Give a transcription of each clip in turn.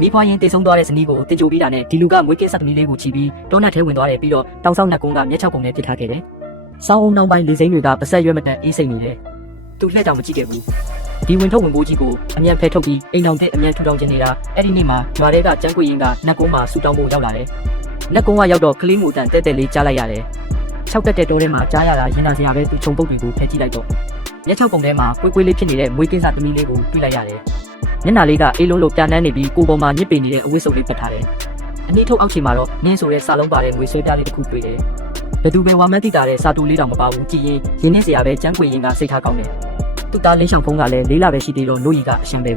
မိဖွားရင်တိတ်ဆုံးသွားတဲ့ဇနီးကိုတင်ကြိုပြီးတာနဲ့ဒီလူကမွေးကင်းဆက်သမီးလေးကိုချီပြီးတောနက်ထဲဝင်သွားတယ်ပြီးတော့တောင်ဆောင်နှက်ကုန်းကမျက်ခြောက်ပုံနဲ့ပြစ်ထားခဲ့တယ်။စောင်းအုံနောက်ပိုင်းလေစိမ်းတွေကပါဆက်ရွက်မတန်အေးစိတ်နေတယ်။သူလှည့်တောင်မကြည့်ခဲ့ဘူး။ဒီဝင်ထုတ်ဝင်ပိုးကြီးကိုအမြန်ဖယ်ထုတ်ပြီးအိမ်တော်တဲ့အမြန်ထူထောင်ခြင်းနေတာအဲ့ဒီနေ့မှာဂျွာတွေကကျန်းကွေရင်ကနှက်ကုန်းမှာဆူတောင်းဖို့ရောက်လာတယ်။နှက်ကုန်းကရောက်တော့ကလေးမူတန်တဲတဲလေးကြားလိုက်ရတယ်။၆တက်တဲ့တိုးထဲမှာကြားရတာရင်နာစရာပဲသူခြုံပုတ်တွေကိုဖယ်ကြည့်လိုက်တော့မျက်ခြောက်ပုံထဲမှာကွေးကွေးလေးဖြစ်နေတဲ့မွေးကင်းစားသမီးလေးကိုတွေ့လိုက်ရတယ်။မျက်နှာလေးကအေးလုံးလိုပြန်းနှန်းနေပြီးကိုယ်ပေါ်မှာညစ်ပေနေတဲ့အဝတ်စုံလေးပတ်ထားတယ်။အနည်းထုတ်အောက်ခြေမှာတော့နင်းဆိုတဲ့စာလုံးပါတဲ့ငွေဆွဲပြားလေးတစ်ခုတွေ့တယ်။ဘယ်သူပဲဝါမန်းတိတာတဲ့စာတူလေးတောင်မပါဘူးကြည်ရင်ရင်းနှင်းစရာပဲကျန်းကွေရင်ကစိတ်ထားကောင်းတယ်။သူ့သားလင်းဆောင်ဖုံးကလည်းလေးလာပဲရှိသေးတော့နို့ရီကအရှံပဲ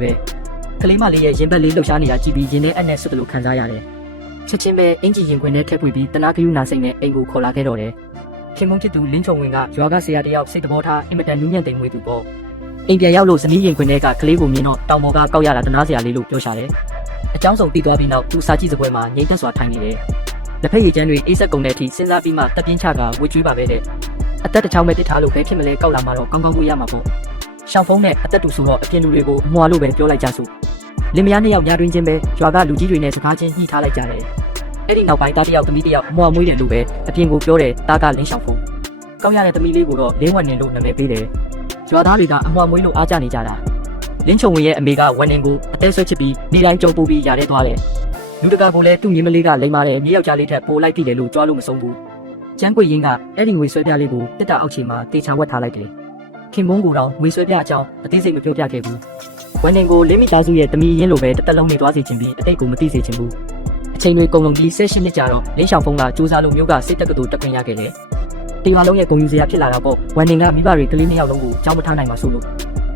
ကလေးမလေးရဲ့ရင်ဘက်လေးလှုပ်ရှားနေတာကြည့်ပြီးရင်းနဲ့အနဲ့ဆွတ်တယ်လို့ခံစားရတယ်။ချက်ချင်းပဲအင်ဂျီရင်ခွင်နဲ့ထက်ပွေပြီးတနာကယူနာစိတ်နဲ့အိမ်ကိုခေါ်လာခဲ့တော့တယ်။ခင်မုံချစ်သူလင်းချုံဝင်ကရွာကဆရာတယောက်စိတ်တဘောထားအင်မတန်နူးညံ့သိမ်မွေးသူပေါ့။အိမ်ပြန်ရောက်လို့ဇနီးရင်ခွင်ထဲကကလေးကိုမြင်တော့တောင်ပေါ်ကကောက်ရတာတနာစရာလေးလို့ပြောရှာတယ်။အကြောင်းစုံပြီးသွားပြီးနောက်သူစာကြည့်စပွဲမှာငြိမ်သက်စွာထိုင်နေတယ်။လက်ဖက်ရည်ကျန်းတွေအေးဆက်ကုန်တဲ့အထိစဉ်းစားပြီးမှတက်ပြင်းချကဝေကျွေးပါပဲတဲ့အသက်တစ်ချောင်းပဲတစ်ထားလို့ပဲဖြစ်မလဲကောက်လာမှတော့ကောင်းကောင်းကိုရမှာပေါ့။ရှောင်းဖုံးနဲ့အသက်တူဆိုတော့အပြင်လူတွေကိုမွာလို့ပဲပြောလိုက်ကြစို့။လင်မယားနှစ်ယောက်ညာတွင်ချင်းပဲရွာကလူကြီးတွေနဲ့စကားချင်းညှိထားလိုက်ကြတယ်။အဲ့ဒီနောက်ပိုင်းသားတစ်ယောက်သမီးတစ်ယောက်မွာမွေးတယ်လို့ပဲအပြင်ကိုပြောတယ်တားကလင်းရှောင်းဖုံးကောက်ရတဲ့သမီးလေးကိုတော့လင်းဝက်နေလို့နာမည်ပေးတယ်။ရွာသားတွေကအမွာမွေးလို့အားကြနေကြတာလင်းချုံဝင်ရဲ့အမေကဝက်နင်ကိုအသေးဆွဲချစ်ပြီးနေတိုင်းကြုံပူပြီးရာထဲသွားတယ်လူတကာကိုလည်းသူ့မြေမလေးကလိမ်မာတဲ့မြေယောက်ျားလေးထက်ပိုလိုက်ပြီလေလို့ကြွားလို့မဆုံးဘူးကျန်းကွေရင်ကအဲ့ဒီငွေဆွဲပြလေးကိုတစ်တာအောက်ခြေမှာတေချာဝက်ထားလိုက်တယ်ခင်မုန်းကိုတော့ငွေဆွဲပြအကြောင်းအသေးစိတ်မပြောပြခဲ့ဘူးဝက်နင်ကိုလင်းမိသားစုရဲ့တမီးရင်းလိုပဲတစ်သက်လုံးနေသွားစေချင်ပြီးအတိတ်ကိုမသိစေချင်ဘူးအချိန်တွေကုန်လုံးပြီး18နှစ်ကြာတော့လင်းဆောင်ဖုံးကစူးစမ်းလို့မျိုးကစိတ်တက်ကတူတက်ခွင့်ရခဲ့တယ်တေဝါလုံးရဲ့ဂုံယူစရာဖြစ်လာတော့ပေါ့ဝက်နင်ကမိဘတွေကလေးနှစ်ယောက်လုံးကိုကြောင်းမထားနိုင်ပါဆိုလို့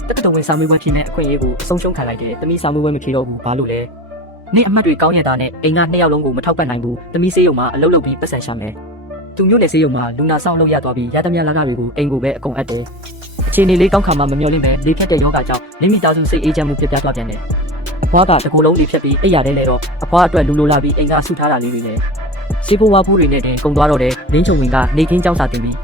တက္ကသိုလ်ဝင်စာမေးပွဲဖြစ်နေအခွင့်အရေးကိုအဆုံးရှုံးခံလိုက်တယ်။တမီးစာမေးပွဲမဖြေတော့ဘူးဘာလို့လဲ။နေ့အမှတ်တွေကောင်းရတာနဲ့အိမ်ကနှစ်ယောက်လုံးကိုမထောက်ပံ့နိုင်ဘူး။တမီးဆေးရုံမှာအလုပ်လုပ်ပြီးပတ်စံရှာမယ်။သူမျိုးနယ်ဆေးရုံမှာလူနာဆောင်လုပ်ရသွားပြီးရသမျှလာကတွေကိုအိမ်ကိုပဲအကုန်အပ်တယ်။အခြေအနေလေးကောင်းခါမှမမျှော်လင့်ပဲလေးဖြတ်တဲ့ယောဂကြောင့်မိမိသားစုစိတ်အေးချမ်းမှုပြတ်ပြားသွားပြန်တယ်။အဖွားကတကူလုံးလေးဖြတ်ပြီးအိပ်ရတယ်လေတော့အဖွားအတွက်လူလိုလာပြီးအိမ်ကဆုထားတာလေးတွေလည်းစေးဖိုးဝါးဘူးတွေနဲ့တင်ကုန်သွားတော့တယ်။လင်းချုံဝင်ကနေခင်းကြောင်းစာတင်ပြီး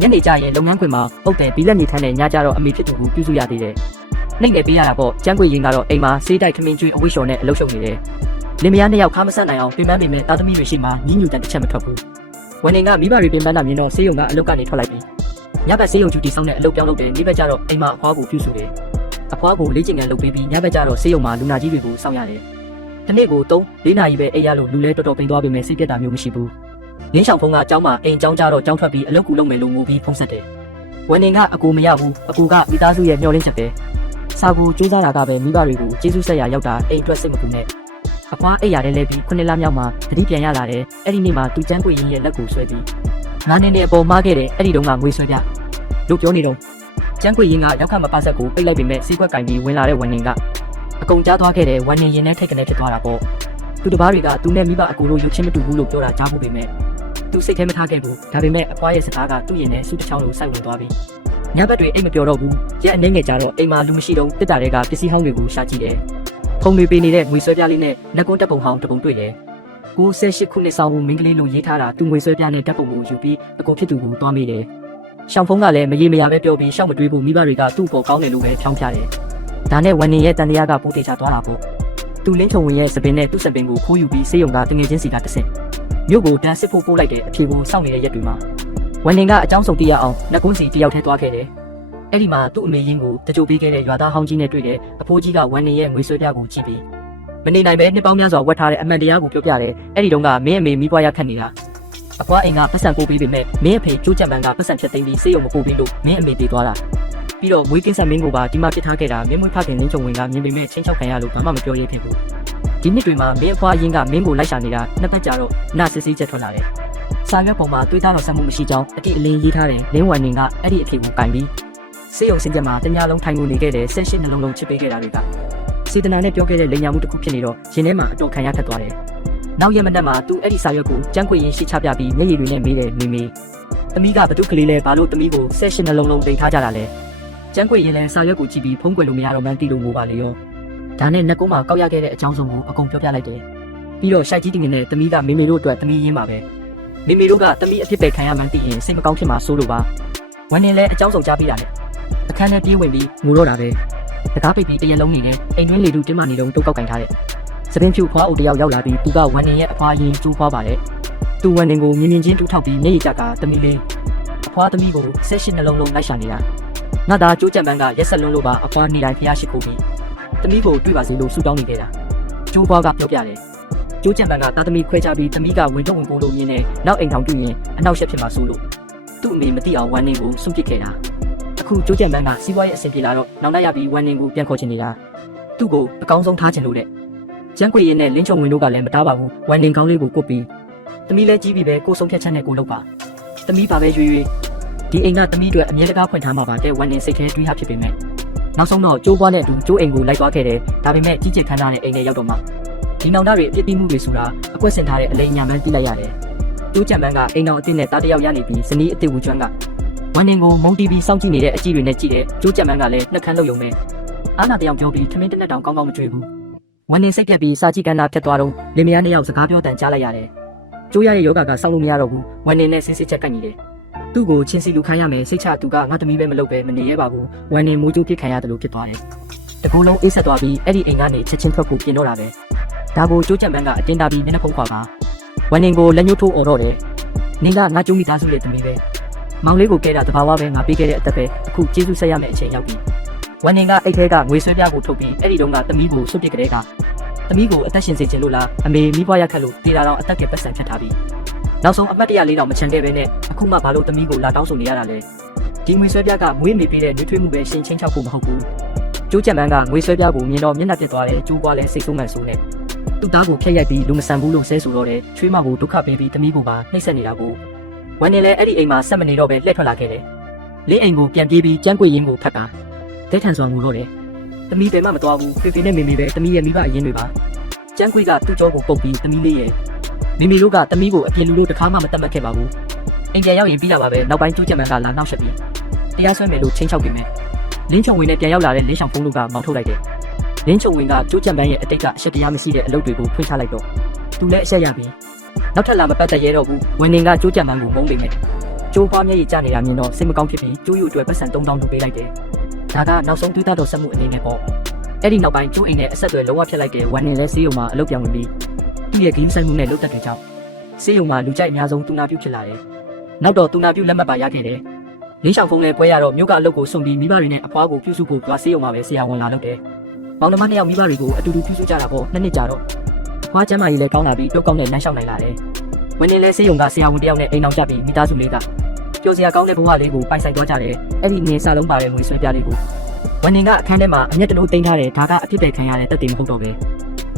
ညနေကျရင်လုပ်ငန်းခွင်မှာအုတ်တယ်ဘီလက်နေထမ်းတဲ့ညကျတော့အမေဖြစ်သူကိုပြုစုရသေးတယ်။နှိမ့်နေပေးရတာပေါ့ကျန်းကွေရင်ကတော့အိမ်မှာဆေးတိုက်ခမင်းကျွေးအဝိရှော်နဲ့အလုပ်ရှုပ်နေတယ်။လင်မယားနှစ်ယောက်ခါမဆက်နိုင်အောင်ပြင်ပန်းပေမဲ့တာသမီတွေရှိမှညှဉ်းညူတန်တစ်ချက်မထွက်ဘူး။ဝင်းနေကမိဘတွေပြင်ပန်းတာမြင်တော့ဆေးရုံကအလုပ်ကနေထွက်လိုက်ပြီ။ညဘက်ဆေးရုံကျူတီဆောင်တဲ့အလုပ်ပြောင်းလုပ်တယ်နေ့ဘက်ကျတော့အိမ်မှာအဖွားကိုပြုစုတယ်။အဖွားကိုလေ့ကျင့်ခန်းလုပ်ပေးပြီးညဘက်ကျတော့ဆေးရုံမှာလူနာကြီးတွေကိုစောင့်ရတယ်။တစ်နေ့ကို3-4နာရီပဲအိပ်ရလို့လူလဲတော်တော်ပိန်သွားပေမဲ့စိတ်ပြတ်တာမျိုးမရှိဘူး။လင်းဆောင်ဖုံးကအเจ้าမှာအိမ်เจ้าကြတော့เจ้าထွက်ပြီးအလုပ်ကူလုပ်မယ်လို့ငိုပြီးဖုံးဆက်တယ်။ဝင်းနေကအကူမရဘူးအကူကမိသားစုရဲ့မျှော်လင့်ချက်ပဲ။စာကူစူးစမ်းတာကပဲမိဘတွေကိုကျေးဇူးဆက်ရရောက်တာအိမ်အတွက်စိတ်မပူနဲ့အဖွားအိပ်ရတယ်လဲပြီး9လမြောက်မှာတတိပြန်ရလာတယ်အဲ့ဒီနေ့မှာသူကျန်းကွေရင်ရဲ့လက်ကိုဆွဲပြီး9နှစ်နဲ့အပေါ်မှားခဲ့တယ်အဲ့ဒီတုန်းကငွေဆွဲပြလို့ပြောနေတော့ကျန်းကွေရင်ကရောက်ခတ်မပါဆက်ကိုပိတ်လိုက်ပေမဲ့စီးကွက်ကင်ပြီးဝင်လာတဲ့ဝင်းနေကအကုန်ကြားသွားခဲ့တယ်ဝင်းနေရင်နဲ့ထိတ်ကနေဖြစ်သွားတာပေါ့သူတပားတွေကသူနဲ့မိဘအကူတို့ရုပ်ချင်းမတူဘူးလို့ပြောတာကြားဖို့ပေမဲ့သူစိတ်ထဲမထားခဲ့ဘူးဒါပေမဲ့အဖွားရဲ့စကားကသူ့ရင်နဲ့စုတစ်ချောင်းလိုစိုက်ဝင်သွားပြီးညဘက်တွေအိတ်မပြောတော့ဘူးရက်အနေငယ်ကြတော့အိမ်မှာလူမရှိတော့တစ်တာတွေကပစ္စည်းဟောင်းတွေကိုရှာကြည့်တယ်ဖုံတွေပေးနေတဲ့ငွေဆွဲပြားလေးနဲ့လက်ကုန်းတက်ပုံဟောင်းတပုံတွေ့တယ်68ခုနှစ်ဆောင်မင်းကလေးလိုရေးထားတာသူငွေဆွဲပြားနဲ့တက်ပုံကိုယူပြီးအကိုဖြစ်သူကိုတွားမိတယ်ရှောင်းဖုံးကလည်းမရေမရပဲပြောပြီးရှောက်မတွေးဘူးမိဘတွေကသူ့ပေါ်ကောင်းတယ်လို့ပဲဖြောင်းပြတယ်ဒါနဲ့ဝန်နေရဲ့တန်တရားကပိုးတေချာသွားတာပေါ့သူလင်းချုံဝင်ရဲ့စပင်နဲ့သူ့စပင်ကိုခိုးယူပြီးစေးရုံကတငယ်ချင်းစီကတဆင့်မြို့ကိုတန်းစစ်ဖို့ပို့လိုက်တဲ့အဖြေကိုစောင့်နေတဲ့ရက်တွေမှာဝန်နေကအကြောင်းစုံသိရအောင်လက်ကုန်းစီတယောက်ထဲသွားခဲ့တယ်အဲ့ဒီမှာသူ့အမေရင်းကိုတကြိုပေးခဲ့တဲ့ရွာသားဟောင်းကြီးနဲ့တွေ့တဲ့အဖိုးကြီးကဝန်နေရဲ့ငွေဆွဲပြားကိုကြည့်ပြီးမနေနိုင်ပဲနှစ်ပေါင်းများစွာဝတ်ထားတဲ့အမှန်တရားကိုပြောပြတယ်အဲ့ဒီတုန်းကမင်းအမေမိဘရခတ်နေတာအဖွားအိမ်ကပတ်စံပို့ပေးပေမဲ့မင်းအဖေကျိုးကြံပန်းကပတ်စံဖြတ်သိမ်းပြီးစေးရုံမပို့ပြီးလို့မင်းအမေတည်သွားတာပြီးတော့မွေးကင်းဆက်မင်းကိုပါဒီမှာပြစ်ထားခဲ့တာမင်းမွေးဖခင်လင်းချုံဝင်ကမြင်ပေမဲ့ချင်းချောက်ခံရလို့ဘာမှမပြောရဲဖြစ်ဘူးဒီနှစ်တွေမှာမင်းအဖွားအရင်ကမင်းကိုလိုက်ရှာနေတာနှစ်ပတ်ကြာတော့နာစစ်စစ်ချက်ထွက်လာတယ်စာရွက်ပေါ်မှာတွေးသားတော်ဆက်မှုမရှိကြောင်းအတိအလင်းရေးထားတယ်လင်းဝမ်နင်ကအဲ့ဒီအဖြေကိုကင်ပြီးစေးရုံစင်ကြမှာတ냐လုံးထိုင်ကိုနေခဲ့တဲ့18နှလုံးလုံးချစ်ပေးခဲ့တာတွေကစေတနာနဲ့ပြောခဲ့တဲ့လိမ်ညာမှုတစ်ခုဖြစ်နေတော့ရင်ထဲမှာအတော်ခံရထက်သွားတယ်နောက်ရက်မနက်မှာသူအဲ့ဒီစာရွက်ကိုကျန်းကွေရင်ရှိချပြပြီးမျက်ရည်တွေနဲ့မေးတယ်မေသမီးကဘသူကလေးလဲဘာလို့သမီးကို18နှလုံးလုံးလိမ်ထားကြတာလဲကျန်းကွေရင်လည်းစာရွက်ကိုကြည့်ပြီးဖုံးကွယ်လို့မရတော့မှန်းသိလို့ငိုပါလေရောဒါနဲ့နှကုန်းမှာကောက်ရခဲ့တဲ့အကြောင်းစုံကိုအကုန်ပြောပြလိုက်တယ်ပြီးတော့ရှိုက်ကြီးတင်နေတဲ့သမီးကမေတို့အတွက်သမီးရင်းပါပဲမေတို့ကသမီးအဖြစ်ပဲခံရမှန်းသိရင်စိတ်မကောင်းဖြစ်မှာစိုးလို့ပါဝန်နေလဲအကြောင်းစုံကြားပြတာနဲ့အခန်းထဲပြေးဝင်ပြီးငိုတော့တာပဲတကားပိတ်ပြီးတရက်လုံးနေနဲ့အိမ်တွင်းလေတူတင်းမာနေတော့တုတ်ကောက်ကင်ထားတဲ့ စပင်းဖြူဖွားအုပ်တယောက်ရောက်လာပြီးသူကဝန်နေရဲ့အဖွားရင်ကျိုးဖွားပါတယ်သူဝန်နေကိုမြင်မြင်ချင်းတူးထောက်ပြီးမျက်ရည်ကျကသမီးလေးအဖွားသမီးကိုဆက်ရှိနှလုံးလုံးလိုက်ရှာနေတာငါသားကျိုးကြံပန်းကရက်ဆက်လုံးလို့ပါအဖွားနေတိုင်းဖျားရှိခိုးပြီးသမီးကိုတွေ့ပါစေလို့ဆုတောင်းနေခဲ့တာကျိုးဖွားကပြောပြတယ်ကျိုးကြံပန်းကသားသမီးခွဲချပြီးသမီးကဝင်တော့ဝင်ပိုးလို့မြင်နေနောက်အိမ်ထောင်တွေ့ရင်အနောက်ရှက်ဖြစ်မှာဆိုလို့သူ့အမေမသိအောင်ဝန်နေကိုစွန့်ပစ်ခဲ့တာအခုကျိုးကြံပန်းကစီးပွားရေးအဆင်ပြေလာတော့နောက်လိုက်ရပြီးဝန်နေကိုပြန်ခေါ်ချင်နေတာသူ့ကိုအကောင်းဆုံးထားချင်လို့တဲ့ကျန်းခွေရင်နဲ့လင်းချုံဝင်တို့ကလည်းမတားပါဘူးဝန်နေကောင်းလေးကိုကုတ်ပြီးသမီးလည်းကြီးပြီးပဲကိုဆုံးဖြတ်ချက်နဲ့ကိုလုပ်ပါသမီးပါပဲရွေဒီအိမ်ကသမီးတွေအမြဲတကားဖွင့်ထားမှာပါတဲ့ဝန်နေစိတ်ထဲတွေးဟာဖြစ်ပေမဲ့နောက်ဆုံးတော့ကျိုးပွားနဲ့အတူကျိုးအိမ်ကိုလိုက်သွားခဲ့တယ်ဒါပေမဲ့ကြီးကျယ်ခမ်းနားတဲ့အိမ်နဲ့ရောက်တော့မှဒီနောင်တတွေအပြစ်ပေးမှုတွေဆိုတာအကွက်ဆင်ထားတဲ့အလိမ်ညာမှန်းပြလိုက်ရတယ်ကျိုးကြံပန်းကအိမ်တော်အစ်စ်နဲ့တားတယောက်ရနေပြီးဇနီးအစ်စ်ဝူကျွမ်းကဝန်နေကိုမုံတီးပြီးစောင့်ကြည့်နေတဲ့အကြည့်တွေနဲ့ကြည့်တဲ့ကျိုးကြံပန်းကလည်းနှက်ခမ်းလုပ်ရုံပဲအားနာတယောက်ပြောပြီးထမင်းတစ်နက်တောင်ကောင်းကောင်းမကြွေဘူးဝန်နေစိတ်ပြက်ပြီးစာကြည့်ကန်းတာဖြတ်သွားတော့လင်မယားနှစ်ယောက်စကားပြောတန်ကြားလိုက်ရတယ်ကျိုးရရဲ့ယောဂကစောင့်လို့မရတော့ဘူးဝန်နေနဲ့ဆင်းစစ်ချက်ကပ်နေတယ်သူ့ကိုချင်းစီလူခိုင်းရမယ်စိတ်ချသူကငါသမီးပဲမလုပ်ပဲမနေရပါဘူးဝန်နေမိုးကျိုးပြစ်ခံရတယ်လို့ဖြစ်သွားတယ်တကူလုံးအေးဆက်သွားပြီးအဲ့ဒီအိမ်ကနေချက်ချင်းထွက်ဖို့ပြင်တော့တာပဲဒါကိုကျိုးကြံပန်းကအတင်းတာပြီးမျက်နှာဖုံးခွာပါဝန်နေကိုလက်ညှိုးထိုးអော်တော့တယ်နင်ကငါကျုံမိသားစုရဲ့သမီးပဲမောင်လေးကိုကဲတာတဘာဝပဲငါပေးခဲ့တဲ့အသက်ပဲအခုကျေးဇူးဆက်ရမယ့်အချိန်ရောက်ပြီဝန်နေကအိတ်ထဲကငွေဆွဲပြားကိုထုတ်ပြီးအဲ့ဒီတုန်းကသမီးကိုဆွတ်ပစ်ကြတဲ့ကသမီးကိုအသက်ရှင်စေချင်လို့လားအမေမိဘရက်ခတ်လို့ပြေတာတော့အသက်ကပတ်စံဖြတ်ထားပြီးနောက်ဆုံးအပတ်တရလေးတော့မချန်ခဲ့ပဲနဲ့အခုမှဘာလို့သမီးကိုလာတောင်းဆိုနေရတာလဲဒီငွေဆွဲပြားကမွေးမေပေးတဲ့နှွေးထွေးမှုပဲရှင်ချင်းချောက်ဖို့မဟုတ်ဘူးကျိုးကြံပန်းကငွေဆွဲပြားကိုမြင်တော့မျက်နှာပြစ်သွားတယ်ကျိုးပွားလဲစိတ်ဆိုးမှန်ဆိုးနဲ့သူ့သားကိုဖျက်ရိုက်ပြီးလူမဆန်ဘူးလို့ဆဲဆိုတော့တယ်ချွေးမကိုဒုက္ခပေးပြီးသမီးကိုပါနှိပ်စက်နေတာကိုဝန်နေလဲအဲ့ဒီအိမ်မှာဆက်မနေတော့ပဲလှည့်ထွက်လာခဲ့တယ်လင်းအိမ်ကိုပြန်ပြေးပြီးကျန်းကွေရင်းကိုဖတ်တာဒဲထန်စွာငူတော့တယ်သမီးတယ်မှမတော်ဘူးဖေဖေနဲ့မေမေပဲသမီးရဲ့မိဘအရင်တွေပါကျန်းကွေကသူ့ကြောကိုပုတ်ပြီးသမီးလေးရဲ့မိမိတို့ကသမီးကိုအပြင်လူလို့တခါမှမတတ်မှတ်ခဲ့ပါဘူးအိမ်ပြန်ရောက်ရင်ပြီးလာပါပဲနောက်ပိုင်းကျိုးကြံပန်းကလာနောက်ဆက်ပြီးတရားစွဲမယ်လို့ချင်းချောက်ပြင်မယ်လင်းချုံဝင်နဲ့ပြန်ရောက်လာတဲ့လင်းဆောင်ဖုံးတို့ကမောင်းထုတ်လိုက်တယ်လင်းချုံဝင်ကကျိုးကြံပန်းရဲ့အတိတ်ကအရှက်တရားမရှိတဲ့အလုပ်တွေကိုဖွင့်ချလိုက်တော့သူလည်းအရှက်ရပြီနောက်ထပ်လာမပတ်သက်ရဲတော့ဘူးဝန်နေကကျိုးကြံပန်းကိုမုန်းပေမဲ့ကျိုးပွားမျက်ရည်ကျနေတာမြင်တော့စိတ်မကောင်းဖြစ်ပြီးကျိုးရုပ်အတွက်ပတ်စံ3000ထုတ်ပေးလိုက်တယ်ဒါကနောက်ဆုံးတွေးသားတော်ဆက်မှုအနေနဲ့ပေါ့အဲ့ဒီနောက်ပိုင်းကျိုးအိမ်နဲ့အဆက်အသွယ်လုံးဝဖြတ်လိုက်တဲ့ဝန်နေလည်းဆေးရုံမှာအလုပ်ပြောင်းဝင်ပြီးသူ့ရဲ့ဂိမ်းဆိုင်မှုနဲ့လုပ်သက်တွေကြောင့်ဆေးရုံမှာလူကြိုက်အများဆုံးတူနာပြုဖြစ်လာတယ်နောက်တော့တူနာပြုလက်မှတ်ပါရခဲ့တယ်လင်းဆောင်ဖုံးလည်းပွဲရတော့မြို့ကအလုပ်ကိုစွန့်ပြီးမိဘတွေနဲ့အဖွားကိုပြုစုဖို့သွားဆေးရုံမှာပဲဆရာဝန်လာလုပ်တယ်မောင်နှမနှစ်ယောက်မိဘတွေကိုအတူတူပြုစုကြတာပေါ့2နှစ်ကြာတော့အဖွားကျမ်းမာရေးလည်းကောင်းလာပြီးပြုတ်ကောင်းနဲ့လမ်းလျှောက်နိုင်လာတယ်ဝန်နေလည်းဆေးရုံကဆရာဝန်တယောက်နဲ့အိမ်အောင်ကြပြီးမိသားစုလေးကပျော်စရာကောင်းတဲ့ဘဝလေးကိုပိုင်ဆိုင်သွားကြတယ်အဲ့ဒီနေစာလုံးပါတဲ့ငွေဆွဲပြားလေးကိုဝန်နေကအခန်းထဲမှာအမျက်တလို့တင်ထားတယ်ဒါကအဖြစ်ပဲခံရတဲ့တက်တင်မဟုတ်တော့ပဲ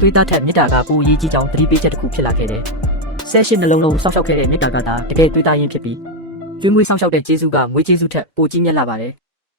တွေးသားထက်မြစ်တာကပိုရေးကြီးကြောင်းသတိပေးချက်တစ်ခုဖြစ်လာခဲ့တယ်ဆက်ရှိနှလုံးလုံးစောက်ရှောက်ခဲ့တဲ့မြစ်တာကသာတကယ်တွေးသားရင်းဖြစ်ပြီးကျွေးမွေးစောင့်ရှောက်တဲ့ကျေးဇူးကငွေကျေးဇူးထက်ပိုကြီးမြတ်လာပါတယ်